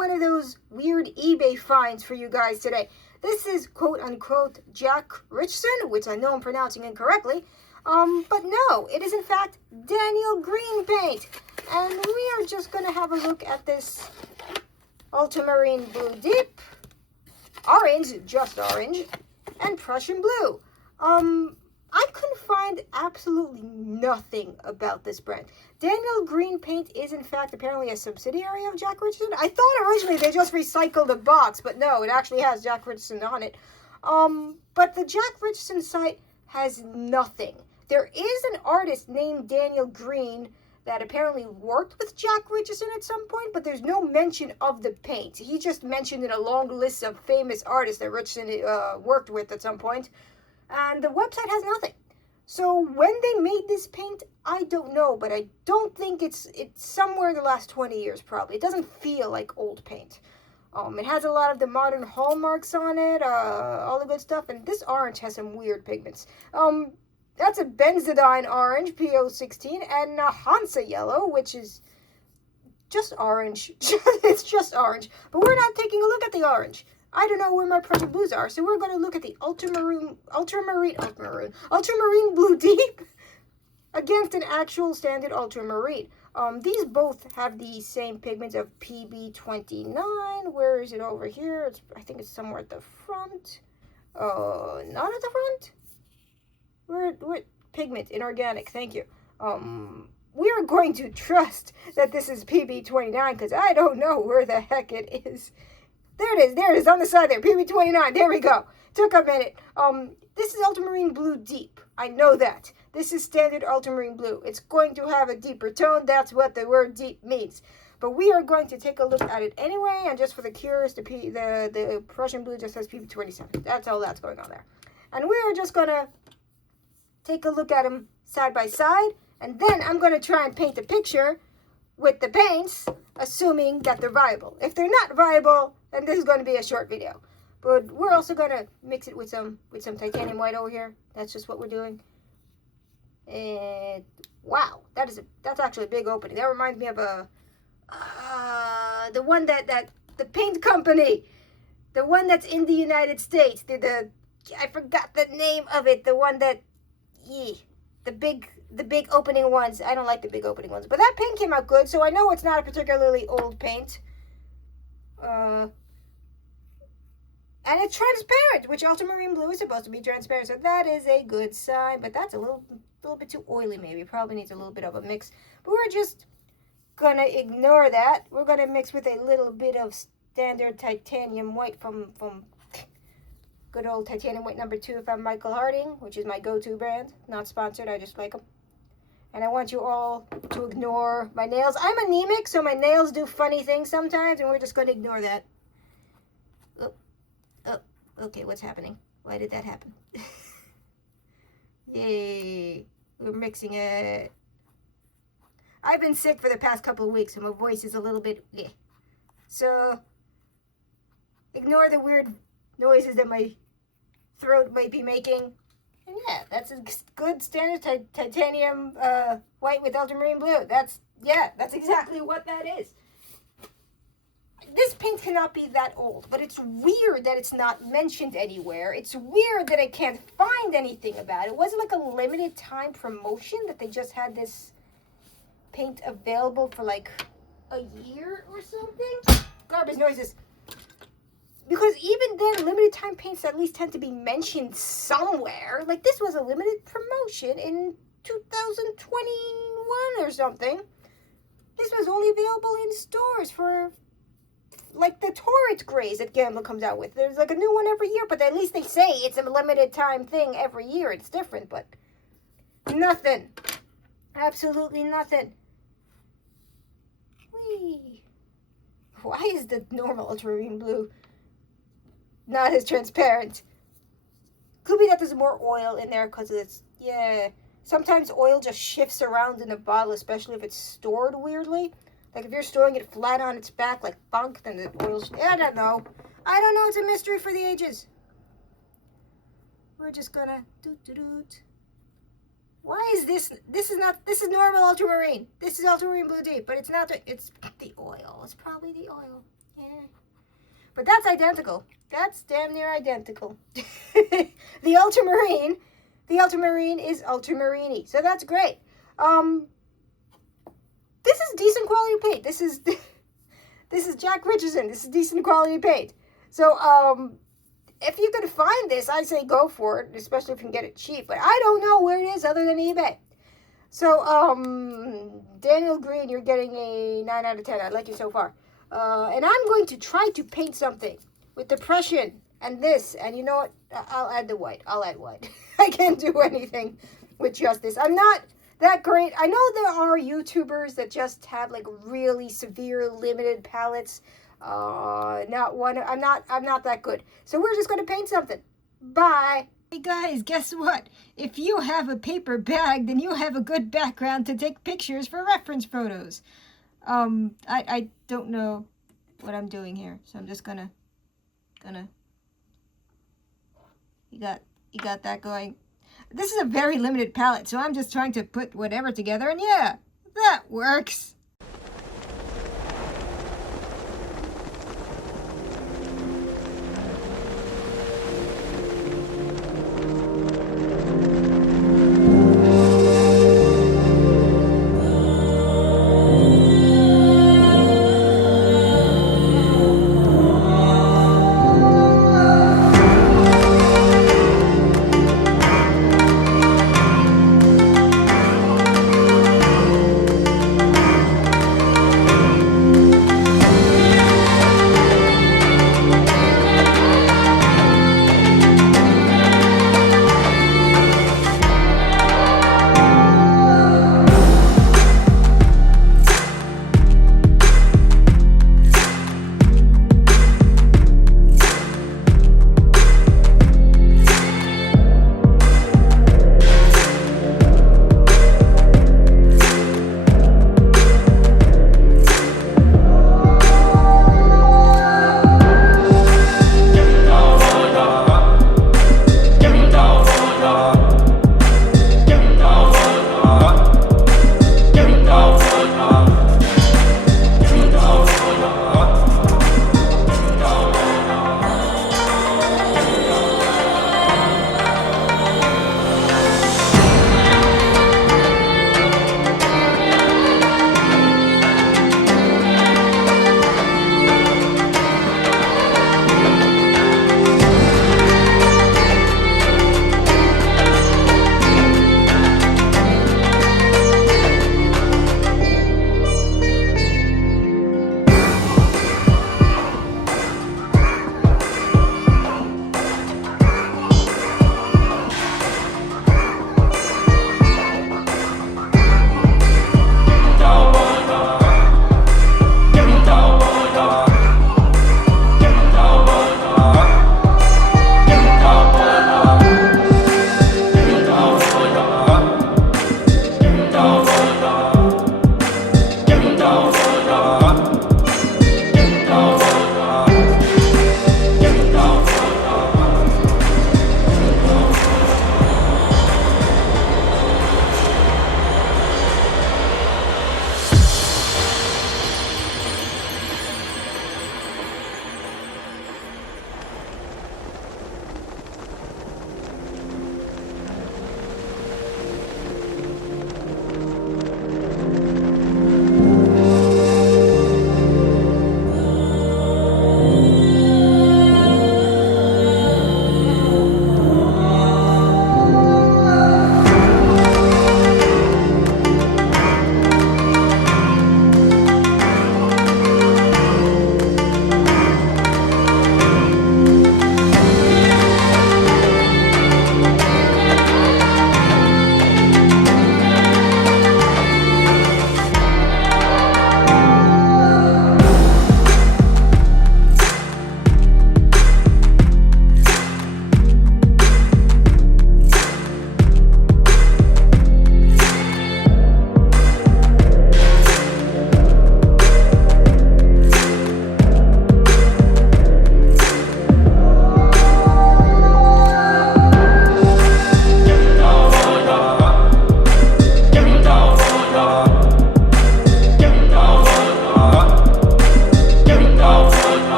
one of those weird eBay finds for you guys today. This is quote-unquote Jack Richardson, which I know I'm pronouncing incorrectly. But no, it is in fact Daniel Greene paint. And we are just going to have a look at this ultramarine blue deep, orange, just orange, and Prussian blue. I couldn't find absolutely nothing about this brand. Daniel Greene paint is in fact apparently a subsidiary of Jack Richardson. I thought originally they just recycled a box, but no, it actually has Jack Richardson on it. But the Jack Richardson site has nothing. There is an artist named Daniel Greene that apparently worked with Jack Richardson at some point, but there's no mention of the paint. He just mentioned in a long list of famous artists that Richardson worked with at some point. And the website has nothing. So when they made this paint, I don't know, but I don't think it's somewhere in the last 20 years probably. It doesn't feel like old paint. It has a lot of the modern hallmarks on it, all the good stuff, and this orange has some weird pigments. That's a benzidine orange, PO16, and a Hansa yellow, which is just orange. It's just orange, but we're not taking a look at the orange. I don't know where my Prussian blues are, so we're going to look at the ultramarine blue deep against an actual standard ultramarine. These both have the same pigments of PB29. Where is it over here? I think it's somewhere at the front. Not at the front. Where pigment inorganic? Thank you. We are going to trust that this is PB29 because I don't know where the heck it is. There it is, on the side there, PB29, there we go. Took a minute. This is ultramarine blue deep, I know that. This is standard ultramarine blue. It's going to have a deeper tone, that's what the word deep means. But we are going to take a look at it anyway, and just for the curious, the Prussian blue just has PB27. That's all that's going on there. And we are just going to take a look at them side by side, and then I'm going to try and paint a picture with the paints, assuming that they're viable. If they're not viable, then this is going to be a short video. But we're also going to mix it with some titanium white over here. That's just what we're doing. And wow, that's actually a big opening. That reminds me of the one that the paint company, the one that's in the United States. I forgot the name of it. The one that, the big opening ones. I don't like the big opening ones, but that paint came out good, so I know it's not a particularly old paint. And it's transparent, which ultramarine blue is supposed to be transparent, so that is a good sign. But that's a little bit too oily, maybe. Probably needs a little bit of a mix. But we're just gonna ignore that. We're gonna mix with a little bit of standard titanium white from good old titanium white number 2 from Michael Harding, which is my go-to brand. Not sponsored, I just like them. And I want you all to ignore my nails. I'm anemic, so my nails do funny things sometimes, and we're just going to ignore that. Oh, okay, what's happening? Why did that happen? Yay, we're mixing it. I've been sick for the past couple of weeks, so my voice is a little bit, So, ignore the weird noises that my throat might be making. And yeah, that's a good standard titanium white with ultramarine blue. That's exactly what that is. This paint cannot be that old, but it's weird that it's not mentioned anywhere. It's weird that I can't find anything about it. Was it like a limited time promotion that they just had this paint available for like a year or something? Garbage noises. Because even then, limited time paints at least tend to be mentioned somewhere. Like this was a limited promotion in 2021 or something. This was only available in stores for like the Torrid Grays that Gamble comes out with. There's like a new one every year, but at least they say it's a limited time thing every year. It's different, but nothing. Absolutely nothing. Whee. Why is the normal ultramarine blue not as transparent? Could be that there's more oil in there because it's, sometimes oil just shifts around in a bottle, especially if it's stored weirdly. Like if you're storing it flat on its back like bunk, then the oil's, I don't know. It's a mystery for the ages. We're just gonna doot. Why is this is normal ultramarine. This is ultramarine blue deep, but it's not, it's the oil. It's probably the oil. But that's identical. That's damn near identical. The ultramarine, is ultramarini. So that's great. This is decent quality paint. This is Jack Richardson. This is decent quality paint. So if you could find this, I say go for it, especially if you can get it cheap. But I don't know where it is other than eBay. So Daniel Greene, you're getting a 9 out of 10. I like you so far. And I'm going to try to paint something with depression and this. And you know what? I'll add the white. I'll add white. I can't do anything with just this. I'm not that great. I know there are YouTubers that just have like really severe limited palettes. Not one. I'm not that good. So we're just going to paint something. Bye. Hey guys, guess what? If you have a paper bag, then you have a good background to take pictures for reference photos. I don't know what I'm doing here, so I'm just gonna you got that going. This is a very limited palette, so I'm just trying to put whatever together, and yeah, that works.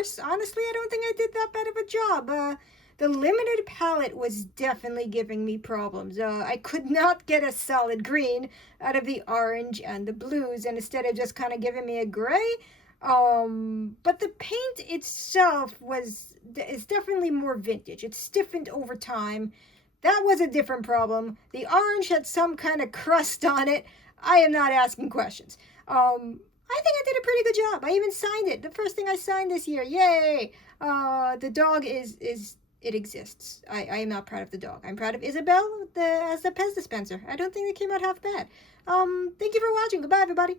worse. Honestly, I don't think I did that bad of a job. The limited palette was definitely giving me problems. I could not get a solid green out of the orange and the blues, and instead of just kind of giving me a gray. But the paint itself is definitely more vintage. It's stiffened over time. That was a different problem. The orange had some kind of crust on it. I am not asking questions. I think I did a pretty good job. I even signed it. The first thing I signed this year. Yay! The dog is it exists. I am not proud of the dog. I'm proud of Isabel as the Pez dispenser. I don't think they came out half bad. Thank you for watching. Goodbye, everybody.